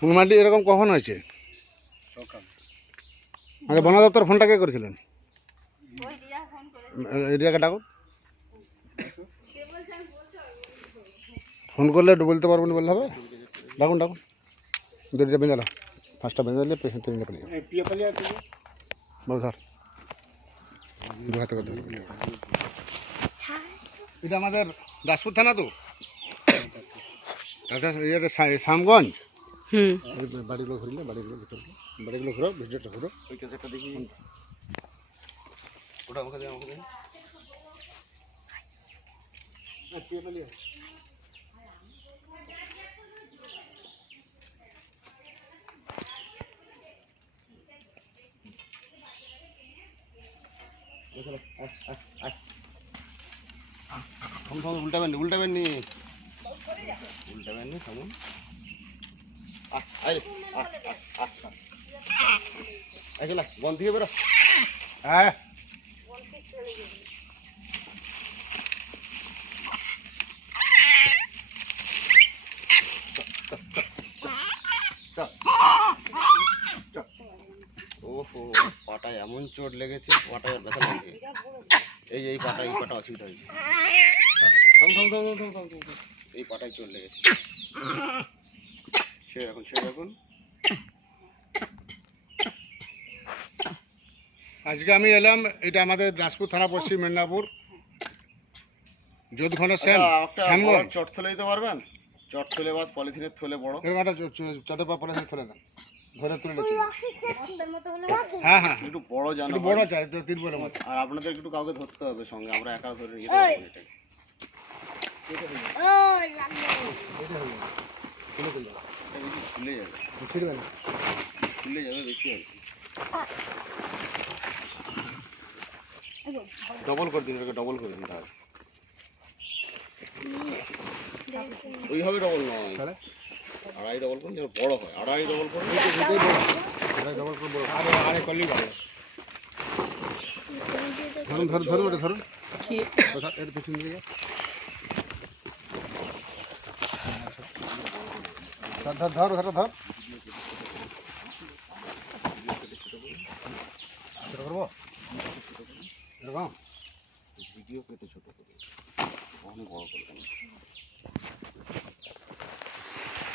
হুনমান্ডি এরকম কখন হয়েছে? আগে বন দপ্তর ফোনটা কে করেছিলেন? এরিয়াকে ডাকুন। ফোন করলে বলতে পারবেন, বললে হবে। ডাকুন ডাকুন, দড়িটা বেঁধে দাও, ফার্স্টটা বেঁধে দিলে পেশেন্ট ট্রেনে পেলে যাবে। ধর দু হাতে করে ধরে। এটা আমাদের দাসপুর থানা তো, শ্যামগঞ্জ। বাড়িগুলো ঘুরলে, বাড়িগুলো ভিতরে, বাড়িগুলো ঘুরো, ভিডিওটা ঘুরো, ওই ক্যাসেটটা দেখি। ওটা আমাকে দেয়, আমাকে দেয়। উল্টাবেন নি, উল্টাবেন নি, উল্টাবেন নি, থামুন। বন্ধ থেকে বেরো। হ্যাঁ ওহো, পাটায় এমন চোট লেগেছে, পাটায় ব্যথা লাগে। এই পাটা, এই পাটা অসুবিধা হয়েছে। এই পাটায় চোট লেগেছে। সে রাখুন, সে রাখুন। আজকে আমি এলাম, এটা আমাদের দাসপুর থানা, পশ্চিম মেদিনীপুর, যোধঘন শ্যামগঞ্জ। চট থলে দিতে পারবেন? চট থলে বা পলিথিনের থলে বড়, এরকম একটা চটে বা পলিথিনের থলে দেন, ধরে তুলে। হ্যাঁ হ্যাঁ, একটু বড় জানো, বড় চাই তো, 3 বড় মাছ। আর আপনাদের একটু কাউকে ধরতে হবে সঙ্গে, আমরা একা ধরে নিয়ে যাবো। খুলে যাবে, খুলে যাবে বেশি আর কি। ডবল করে দিন, ডবল করে দিন তাহলে। ওইভাবে ডবল নয়, আড়াই ডবল করুন, যেন বড় হয়। আড়াই ডবল করুন, আড়াই ডবল করুন, বড়। আড়াই করলেই ভালো। ধরুন ধরুন ধরুন, ওটা ধরুন, এটা পিছন দিকে ধর ধর ধর ধর ধর। ছোট করবো এরকম, ভিডিও কেটে ছোট করবো, অনেক বড় করে।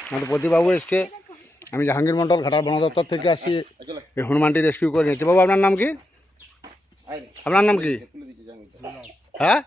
আমাদের প্রদীপবাবু এসছে, আমি জাহাঙ্গীর মন্ডল, ঘাটাল বন দপ্তর থেকে আসছি, এই হনুমানটি রেস্কিউ করে নিয়েছে। বাবু আপনার নাম কি? আপনার নাম কি? হ্যাঁ,